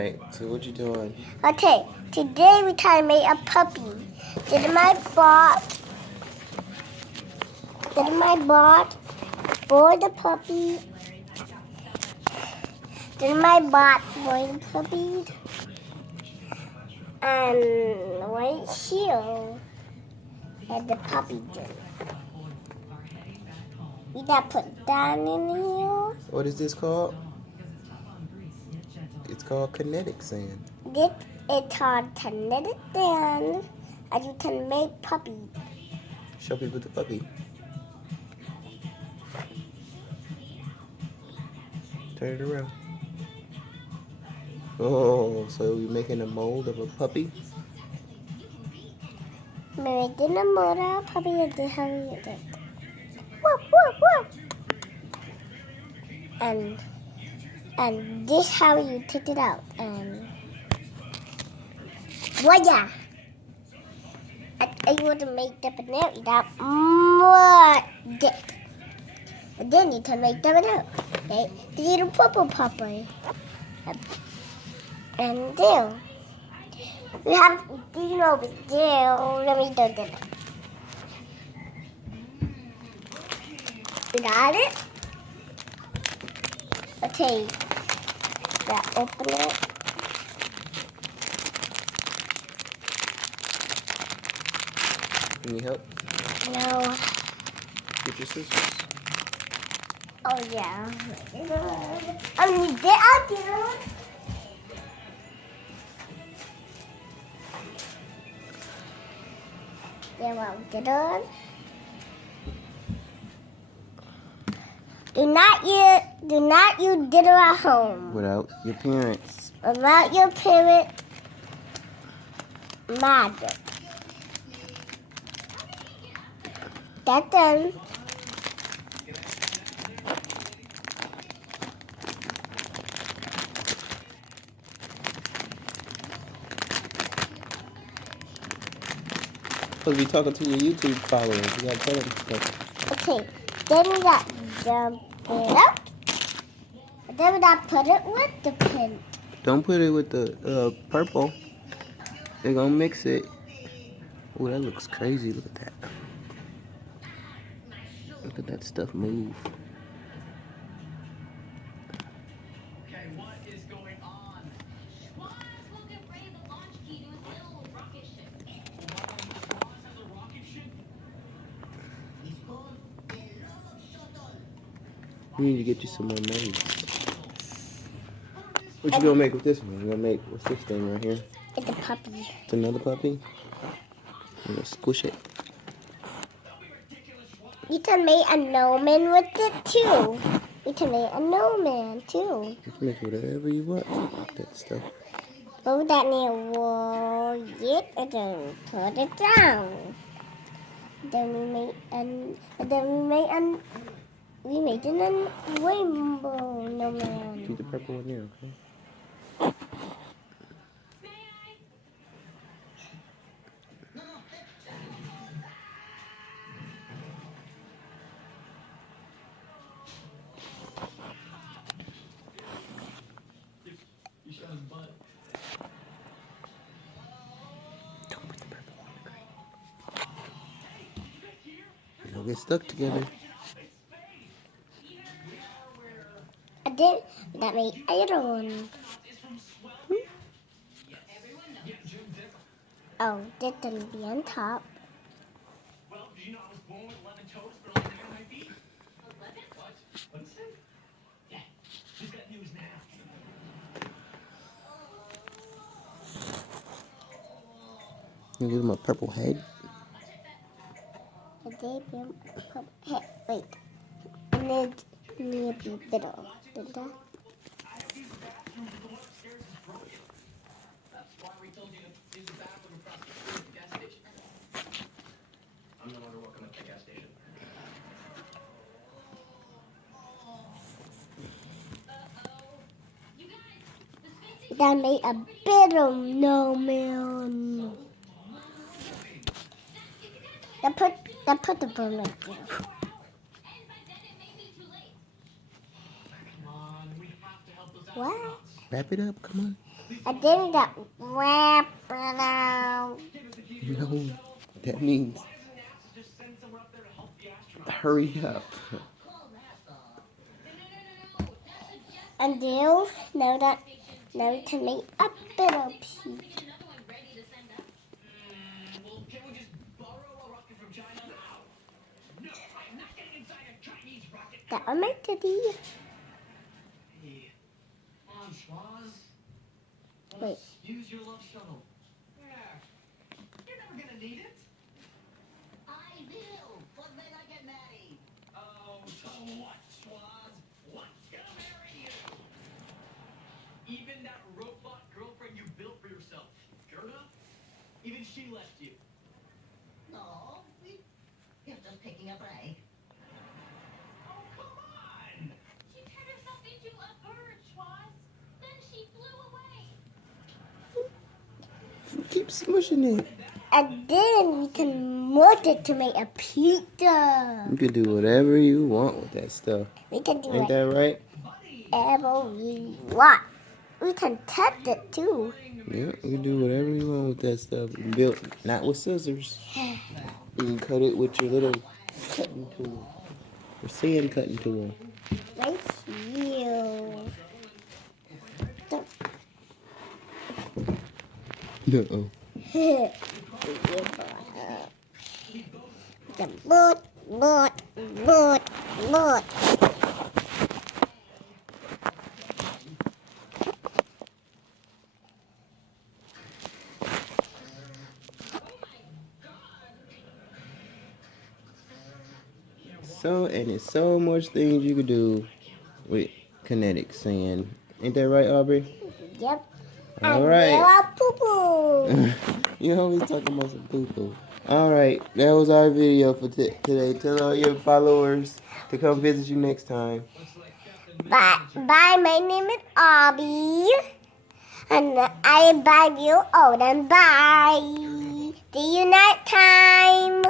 Alright, so what you doing? Okay, today we try to make a puppy. Did my bot board the puppy? Did my bot board the puppy? And right here, and the puppy did. We gotta put that in here. What is this called? It's called Kinetic sand. This is called Kinetic sand, and you can make puppies. Show people the puppy. Turn it around. Oh, so you're making a mold of a puppy? Making a mold of a puppy is the how you do it. Whoop, whoop, whoop. And this how you take it out. And voila! I want to make the banana without more dip. And then you can make the banana. Okay? The little purple puppy. And there. We have Dino over there. Let me do this. We got it? Okay. Now open it. Need help? No. Get your scissors. Oh yeah. I need it out there. There won't get on. Do not use dinner at home. Without your parents. Without your parents' magic. That's done. Supposed to be talking to your YouTube followers. You gotta tell them stuff. Okay, then we got jump it up. And then we got put it with the pin. Don't put it with the purple. They're gonna mix it. Oh, that looks crazy. Look at that. Look at that stuff move. Okay, what is going on? Schwaz looking for the launch key to his little rocket ship. Schwaz has a rocket ship? It's called the Love Shuttle. You need to get you some more maize. What you gonna make with this one? You gonna make, what's this thing right here? It's a puppy. It's another puppy? I'm gonna squish it. You can make a snowman with it too. You can make a snowman too. You can make whatever you want with that stuff. Put that near wall, it, and then put it down. Then we make an rainbow snowman. Keep the purple one there, okay? Don't put the purple on the green. They'll get stuck together. And then that made other one. Oh, this gonna be on top. Well, did you know I was born with 11 toes, but only 9 feet? 11? What? What'd you say? Yeah, who's got news now? You give him a purple head. And they be hey, wait. And then need to be bitter. Did that? That's why we told you to use the bathroom across the street at the gas station. I'm no longer welcome at the gas station. That made a bitter snowman. That put the bone right there. What? Wrap it up, come on. And then that wrap around. No, that means hurry up. And then now we can make a little piece. Well, can we just borrow a rocket from China? No, I'm not getting inside a Chinese rocket. That one might be. Hey, on Schwaz. Wait. Use your love shuttle. Yeah. You're never gonna need it. I will, but then I get married. Oh, so what, Schwaz? What's gonna marry you? Even that robot girlfriend you built for yourself, Gerda? Even she left you. No, you're just picking up an egg. Oh, come on! She turned herself into a bird, Schwaz. Then she flew away. Keep smushing it. And then we can mold it to make a pizza. You can do whatever you want with that stuff. We can do Ain't that right? whatever we want. We can test it too. Yeah, you can do whatever you want with that stuff. Built, not with scissors. You can cut it with your little cutting tool. Or sand cutting tool. Right here. Uh-oh. The boot. And it's so much things you could do with kinetic sand. Ain't that right, Aubrey? Yep. All And right. there are poo-poo. You always talking about some poo-poo. All right, that was our video for today. Tell all your followers to come visit you next time. Bye. My name is Abby. And I buy you. Oh, then bye. See you next time.